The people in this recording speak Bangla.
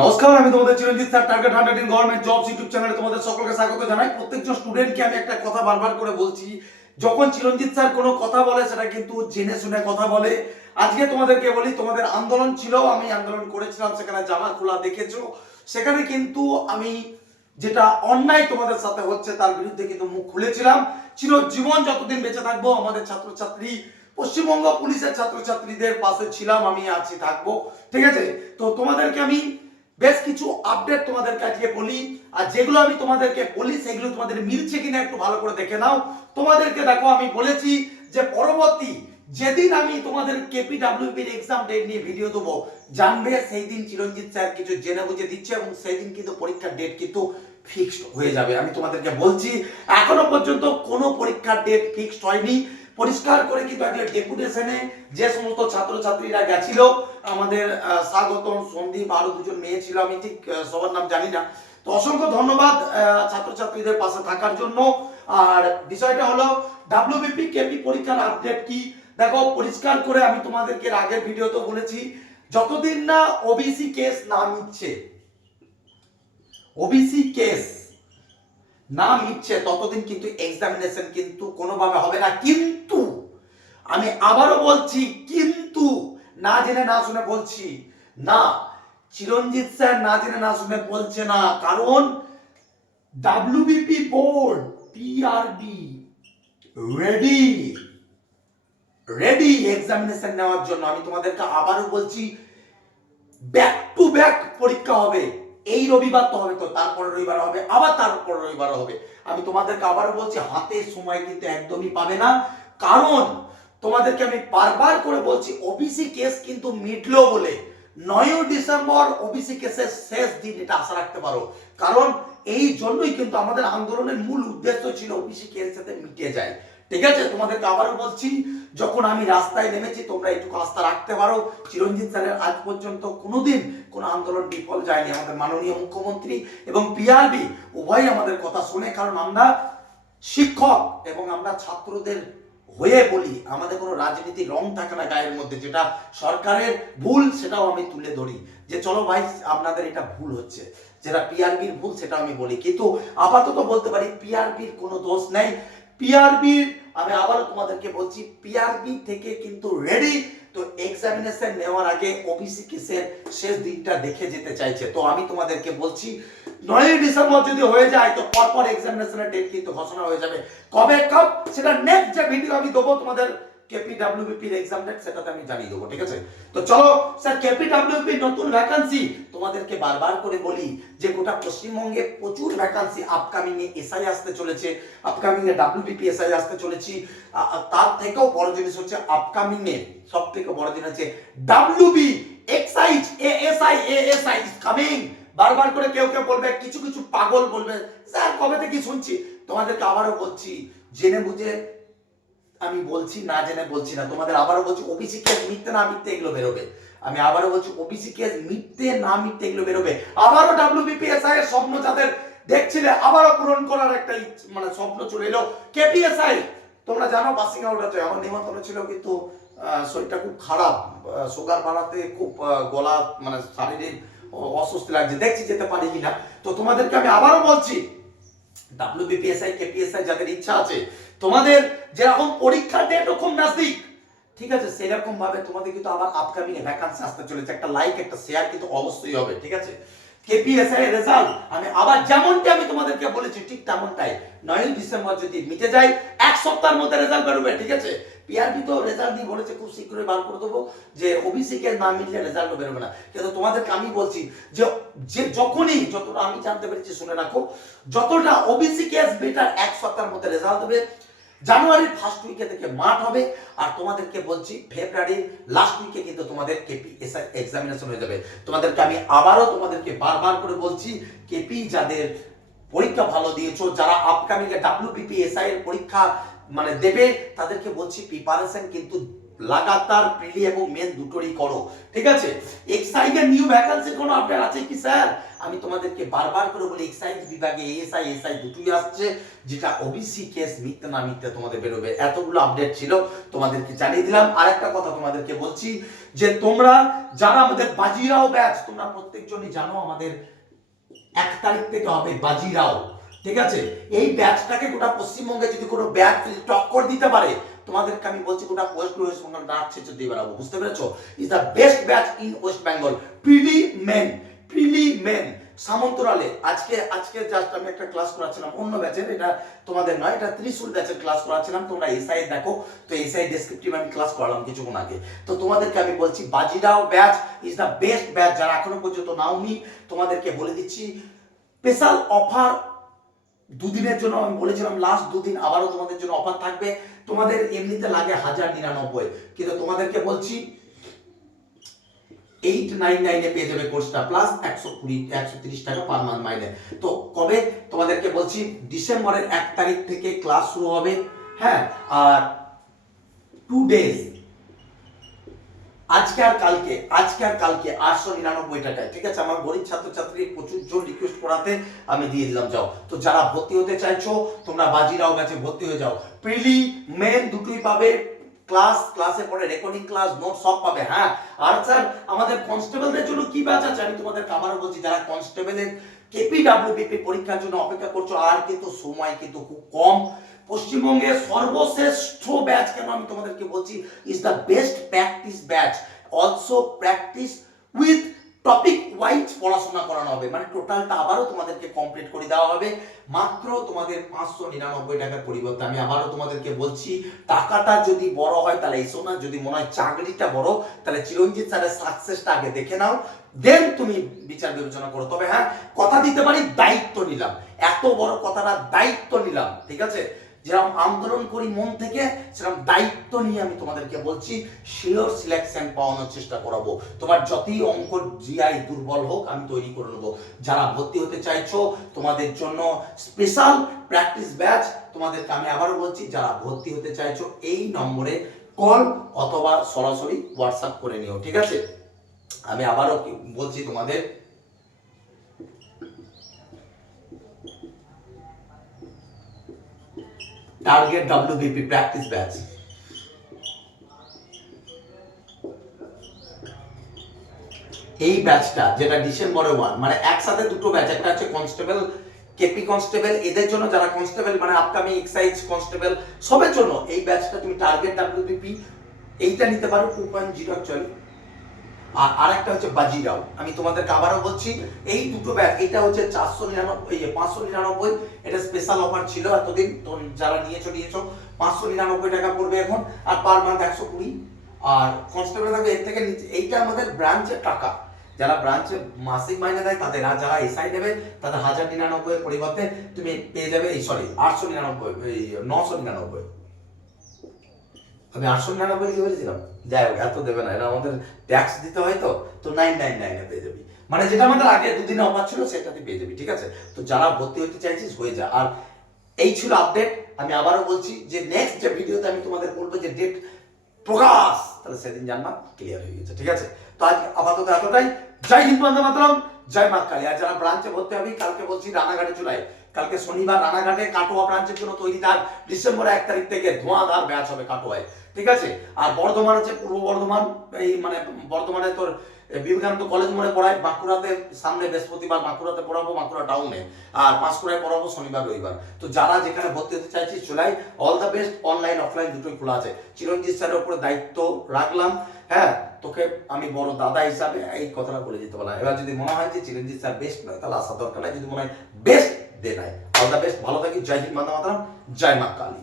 নমস্কার, আমি তোমাদের Chiranjit sir target hundred in government jobs YouTube চ্যানেলে তোমাদের সকলকে স্বাগত জানাই। প্রত্যেকজন স্টুডেন্টকে আমি একটা কথা বারবার করে বলছি, যখন চিরঞ্জিত স্যার কোনো কথা বলে, সেটা কিন্তু জেনে শুনে কথা বলে। আজকে তোমাদেরকে বলি, তোমাদের আন্দোলন ছিল, আমি আন্দোলন করেছিলাম, সেখানে জামা খোলা দেখেছ। সেখানে কিন্তু আমি যেটা অন্যায় তোমাদের সাথে হচ্ছে, তার বিরুদ্ধে কিন্তু মুখ খুলেছিলাম। চিরজীবন যতদিন বেঁচে থাকব, আমাদের ছাত্রছাত্রী, পশ্চিমবঙ্গ পুলিশের ছাত্রছাত্রীদের পাশে ছিলাম, আমি আছি, থাকব। ঠিক আছে? তো তোমাদেরকে আমি বেশ কিছু আপডেট তোমাদেরকে আজকে বলি। আর যেগুলো আমি তোমাদেরকে বলি, সেগুলো তোমাদের মিলছে কিনা একটু ভালো করে দেখে নাও। তোমাদেরকে দেখো, আমি বলেছি যে পরবর্তী যেদিন আমি তোমাদের কেপি ডাব্লিউপির এক্সাম ডেট নিয়ে ভিডিও দেবো, জানবে সেই দিন চিরঞ্জিত স্যার কিছু জেনে বুঝে দিচ্ছে এবং সেই দিন কিন্তু পরীক্ষার ডেট কিন্তু ফিক্সড হয়ে যাবে। আমি তোমাদেরকে বলছি, এখনও পর্যন্ত কোনো পরীক্ষার ডেট ফিক্সড হয়নি। পরিষ্কার করে কিন্তু একটা ডেপুটেশনে যে সমস্ত ছাত্রছাত্রীরা গেছিল, আমাদের স্বাগতম সন্দীপ, আরও দুজন মেয়ে ছিল, আমি ঠিক সবার নাম জানি না। তো অসংখ্য ধন্যবাদ ছাত্রছাত্রীদের পাশে থাকার জন্য। আর বিষয়টা হলো ডাব্লিউবিপি কেপি পরীক্ষার আপডেট কি? দেখো, পরিষ্কার করে আমি তোমাদেরকে আগের ভিডিওতে বলেছি, যতদিন না ওবিসি কেস না নিচ্ছে ওবিসি কেস না মিটছে ততদিন কিন্তু এক্সামিনেশন কিন্তু কোনোভাবে হবে না। কিন্তু আমি আবারও বলছি, কিন্তু না জেনে, না শুনে বলছি, না, চিরঞ্জিত স্যার না জেনে, না শুনে বলছে না। কারণ WBP board TRB ready ready examination নেওয়ার জন্য। আমি তোমাদেরকে আবারও বলছি ব্যাক টু ব্যাক পরীক্ষা হবে। এই রবিবার তো হবে তো তারপরে রবিবার হবে, আবার তারপর রবিবার হবে। আমি তোমাদেরকে আবারও বলছি, হাতে সময় কিন্তু একদমই পাবে না। কারণ তোমাদেরকে আমি বারবার করে বলছি ওবিসি কেস কিন্তু মিটলো বলে নয় ডিসেম্বর ওবিসি কেসের শেষ দিন এটা আশা রাখতে পারো। কারণ এই জন্যই কিন্তু আমাদের আন্দোলনের মূল উদ্দেশ্য ছিল ওবিসি কেস যাতে মিটে যায়। ঠিক আছে, তোমাদেরকে আবারও বলছি, যখন আমি রাস্তায় নেমেছি, তোমরা একটু আস্থা রাখতে পারো। চিরঞ্জিত স্যারের আজ পর্যন্ত কোনোদিন কোনো আন্দোলন বিফল যায়নি। আমাদের মাননীয় মুখ্যমন্ত্রী এবং পিআরবি উভয়ই আমাদের কথা শুনে, কারণ আমরা শিক্ষক এবং আমরা ছাত্রদের হয়ে বলি। আমাদের কোনো রাজনীতি রং থাকে না গায়ের মধ্যে, যেটা সরকারের ভুল, সেটাও আমি তুলে ধরি। যে চলো ভাই, আপনাদের এটা ভুল হচ্ছে। যেটা পিআরবির ভুল, সেটা আমি বলি। কিন্তু আপাতত বলতে পারি, পিআরবির কোনো দোষ নেই। পিআরবির আমি আবারও তোমাদেরকে বলছি পিআরবি থেকে কিন্তু রেডি তো এক্সামিনেশন নেওয়ার আগে ওবিসি কেসের শেষ দিনটা দেখে যেতে চাইছে। তো আমি তোমাদেরকে বলছি নয়ই ডিসেম্বর যদি হয়ে যায়, তো পরপর এক্সামিনেশনের ডেট কিন্তু ঘোষণা হয়ে যাবে। কবে? কব সেটা নেক্সট যে ভিডিও আমি দেবো তোমাদের কেপি ডাব্লিউবিপির এক্সাম ডেট সেটাতে আমি জানিয়ে দেবো, ঠিক আছে? তো চলো, স্যার নতুন ভ্যাকান্সি তোমাদেরকে বারবার করে বলি যে গোটা পশ্চিমবঙ্গে প্রচুর ভ্যাকান্সি আপকামিং এ এসআই আসতে চলেছে আপকামিং এ এসআই আসতে চলেছি। তার থেকেও বড় জিনিস হচ্ছে আপকামিং এ সব থেকে বড় জিনিস হচ্ছে WB excise A SI A SI is coming বারবার করে কেউ কেউ বলবে, কিছু কিছু পাগল বলবে। স্যার, কবে থেকে শুনছি? তোমাদেরকে আবারও বলছি, জেনে বুঝে আমি বলছি, না জেনে বলছি না। তোমাদের আবারও বলছি ওবিসি কেস মিথ্যে না মিথ্যে এগুলো বেরোবে। আমি আবারও বলছি ওবিসি কেস মিথ্যে না মিথ্যে এগুলো বেরোবে। আবারও ডাব্লিউবিপিএসআই এর স্বপ্ন যাদের দেখছিলে, আবারও পূরণ করার একটা মানে স্বপ্ন চলে এলো। কেপিএসআই তোমরা জানো বাসিং আউটাতে আমার নিমন্ত্রণ ছিল কিন্তু শরীরটা খুব খারাপ। সুগার বাড়াতে খুব গলা মানে শারীরিক অস্বস্তি লাগছে। দেখছি যেতে পারি কিনা। তো তোমাদেরকে আমি আবারও বলছি ডাব্লিউবিপিএসআই কেপিএসআই যাদের ইচ্ছা আছে, তোমাদের যেরকম পরীক্ষার ডেট খুব নাজদিক ঠিক আছে সেরকম ভাবে তোমাদের কিন্তু আবার আপকামিং ভ্যাকান্সি আসতে চলেছে। একটা লাইক একটা শেয়ার কিন্তু অবশ্যই হবে, ঠিক আছে? কেপিএসআই রেজাল্ট আমি আবার যেমনটি আমি তোমাদেরকে বলেছি, ঠিক তেমনটাই। নয় ডিসেম্বর যদি মিটে যায়, এক সপ্তাহের মধ্যে রেজাল্ট বেরোবে, ঠিক আছে? তো রেজাল্ট দিয়ে বলেছে, খুব শীঘ্রই বার করে দেবো যে ওবিসি না মিললে রেজাল্টও বেরোবে না। কিন্তু তোমাদেরকে আমি বলছি যে যে যখনই, যতটা আমি জানতে পেরেছি, শুনে রাখো, যতটা ওবিসি কেস বেটার এক সপ্তাহের মধ্যে রেজাল্ট দেবে জানুয়ারির ফার্স্ট উইকে থেকে মাঠ হবে, আর তোমাদেরকে বলছি ফেব্রুয়ারির লাস্ট উইকে কিন্তু তোমাদের কেপি এসআই এক্সামিনেশন হয়ে যাবে। তোমাদেরকে আমি আবারও তোমাদেরকে বারবার করে বলছি কেপি যাদের পরীক্ষা ভালো দিয়েছ, যারা আপকামিং ডাব্লিউপিপি এসআই এর পরীক্ষা মানে দেবে, তাদেরকে বলছি প্রিপারেশন কিন্তু লাগাতার প্রিলি এবং মেন দুটোরই করো। ঠিক আছে? এক্সাইজের নিউ ভ্যাকান্সি কোনো আপডেট আছে কি স্যার আমি তোমাদেরকে বারবার করে বলি এক্সাইজ বিভাগে এএসআই এসআই দুটোই আসছে, যেটা ওবিসি কেস মিথ্যে না মিথ্যে তোমাদের বেরোবে। এতগুলো আপডেট ছিল, তোমাদেরকে জানিয়ে দিলাম। আর একটা কথা তোমাদেরকে বলছি, যে তোমরা যারা আমাদের বাজিরাও ব্যাচ তোমরা প্রত্যেকজনই জানো আমাদের এক তারিখ থেকে হবে বাজিরাও। ঠিক আছে? এই ব্যাচটাকে গোটা পশ্চিমবঙ্গে যদি কোনো ব্যাচ টক্কর দিতে পারে তোমাদেরকে আমি বলছি গোটা ওয়েস্ট বেঙ্গল ডাক ছেচে দিয়ে বেড়াবো, বুঝতে পেরেছ? Is the best batch in West Bengal prelim main prelim main সামন্তরালে আজকে আজকে জাস্ট আমি একটা ক্লাস করাচ্ছিলাম, অন্য ব্যাচের এটা তোমাদের নয়, এটা ত্রিশুল ব্যাচের ক্লাস করাচ্ছিলাম, তোমরা এসআই দেখো, তো এসআই ডেসক্রিপটিভ আমি ক্লাস করালাম কিছুক্ষণ আগে। তো তোমাদেরকে আমি বলছি, Bajirao batch is the best batch যারা এখনও পর্যন্ত নাওনি, তোমাদেরকে বলে দিচ্ছি স্পেশাল অফার দুদিনের জন্য আমি বলেছিলাম লাস্ট দুদিন আবারও তোমাদের জন্য অফার থাকবে। তোমাদের এমনিতে লাগে হাজার নিরানব্বই, কিন্তু তোমাদেরকে বলছি এইট নাইন নাইনে পেয়ে যাবে কোর্সটা প্লাস একশো কুড়ি, একশো তিরিশ টাকা পার মান্থ মাইনে তো কবে? তোমাদেরকে বলছি, ডিসেম্বরের এক তারিখ থেকে ক্লাস শুরু হবে হ্যাঁ আর টু ডেজ আজকে আর কালকে, আজকে আর কালকে আটশো নিরানব্বই টাকায়, ঠিক আছে? আমার গরিব ছাত্রছাত্রী প্রচুর জন রিকোয়েস্ট করাতে আমি দিয়ে দিলাম, যাও। তো যারা ভর্তি হতে চাইছো, তোমরা বাজিরাও গেছে ভর্তি হয়ে যাও। প্রিলি মেন দুটোই পাবে। ক্লাস ক্লাসে পরে রেকর্ডিং ক্লাস নোট সব পাবে হ্যাঁ? আর স্যার আমাদের কনস্টেবলদের জন্য কি ব্যাচ আছে? আমি তোমাদের আবারও বলছি, যারা কনস্টেবলের কেপিডাব্লিউবিপি পরীক্ষার জন্য অপেক্ষা করছ, আর কিন্তু সময় কিন্তু খুব কম। পশ্চিমবঙ্গের সর্বশ্রেষ্ঠ ব্যাচ কেন আমি তোমাদেরকে বলছি? Is the best practice batch also practice with topic wise পড়াশোনা করানো হবে। মানে টোটালটা আবারও তোমাদেরকে কমপ্লিট করে দেওয়া হবে। মাত্র তোমাদের পাঁচশো নিরানব্বই টাকার পরিবর্তে আমি আবারও তোমাদেরকে বলছি, টাকাটা যদি বড় হয় তাহলে এসো না। যদি মনে হয় চাকরিটা বড়, তাহলে চিরঞ্জিত স্যারের সাকসেসটা আগে দেখে নাও। দেন তুমি বিচার বিবেচনা করো। তবে হ্যাঁ কথা দিতে পারি, দায়িত্ব নিলাম। এত বড় কথাটা দায়িত্ব নিলাম, ঠিক আছে? যেরকম আন্দোলন করি মন থেকে সেরকম দায়িত্ব নিয়ে আমি তোমাদেরকে বলছি শিওর সিলেকশন পাওয়ানোর চেষ্টা করাবো। তোমার যতই অঙ্ক জিআই দুর্বল হোক, আমি তৈরি করে নেব। যারা ভর্তি হতে চাইছো, তোমাদের জন্য স্পেশাল প্র্যাকটিস ব্যাচ তোমাদেরকে আমি আবারও বলছি, যারা ভর্তি হতে চাইছো, এই নম্বরে কল অথবা সরাসরি হোয়াটসঅ্যাপ করে নিও, ঠিক আছে? আমি আবারও বলছি তোমাদের টার্গেট ডাব্লিউবিপি প্র্যাকটিস ব্যাচ এই ব্যাচটা যেটা ডিসেম্বরে ওয়ান মানে একসাথে দুটো ব্যাচ একটা হচ্ছে কনস্টেবল কেপি কনস্টেবল এদের জন্য যারা কনস্টেবল মানে আপকামিং এক্সাইজ কনস্টেবল সবের জন্য এই ব্যাচটা তুমি টার্গেট ডাব্লিউবিপি এইটা নিতে পারো টু পয়েন্ট জিরো অ্যাকচুয়ালি আর আরেকটা হচ্ছে বাজিরাও আমি তোমাদেরকে আবারও বলছি, এই দুটো ব্যাগ এটা হচ্ছে চারশো নিরানব্বই পাঁচশো নিরানব্বই, এটা স্পেশাল অফার ছিল এতদিন। যারা নিয়েছো নিয়েছো, পাঁচশো নিরানব্বই টাকা পড়বে এখন, আর পার মান্থ একশো কুড়ি। আর কনস্টেবল থাকবে, এর থেকে এইটা আমাদের ব্রাঞ্চের টাকা। যারা ব্রাঞ্চে মাসিক মাইনে দেয়, তাদের, আর যারা এসআই দেবে তাদের হাজার নিরানব্বই পরিবর্তে তুমি পেয়ে যাবে, এই সরি আটশো নিরানব্বই নশো নিরানব্বই। আমি আটশো নিরানব্বই লিখে বলেছিলাম যাই হোক, এত দেবে না এটা আমাদের ট্যাক্স দিতে হয় তো তো নাইন নাইন নাইনে পেয়ে যাবি। মানে যেটা আমাদের আগে দুদিনে অফার ছিল, সেটাতে পেয়ে যাবি, ঠিক আছে? তো যারা ভর্তি হতে চাইছিস, হয়ে যা। আর এই ছিল আপডেট আমি আবারও বলছি যে নেক্সট যে ভিডিওতে আমি তোমাদের বলব যে ডেট প্রকাশ, তাহলে সেদিন জানবা ক্লিয়ার হয়ে গেছে, ঠিক আছে? তো আজ আপাতত এতটাই। জয় হিন্দ বন্দে মাতরম, জয় মা কালী। আর যারা ব্রাঞ্চে ভর্তি হবে, কালকে বলছি রানাঘাটে চলে কালকে শনিবার রানাঘাটে কাটোয়া ব্রাঞ্চের জন্য তৈরি তার ডিসেম্বর এক তারিখ থেকে ধোঁয়াধার ব্যাচ হবে কাটোয়ায়। ঠিক আছে? আর বর্ধমান আছে, পূর্ব বর্ধমান, এই মানে বর্ধমানে তোর বিবেকানন্দ কলেজ মনে পড়ায়, বাঁকুড়াতে সামনে বৃহস্পতিবার বাঁকুড়াতে পড়াবো, বাঁকুড়া টাউনে আর পাঁশকুড়ায় পড়াবো শনিবার, রবিবার। তো যারা যেখানে ভর্তি হতে চাইছিস চলাই all the best online offline দুটোই খোলা আছে। চিরঞ্জিত স্যারের উপরে দায়িত্ব রাখলাম হ্যাঁ? তোকে আমি বড় দাদা হিসাবে এই কথাটা বলে দিতে পারলাম এবার যদি মনে হয় যে চিরঞ্জিত স্যার বেস্ট নয়, তাহলে আসা দরকার নাই। যদি মনে হয় বেস্ট দে নাই অল দ্য বেস্ট ভালো থাকি জয় হিন্দ, মাতা মাতারাম। জয় মা কালী।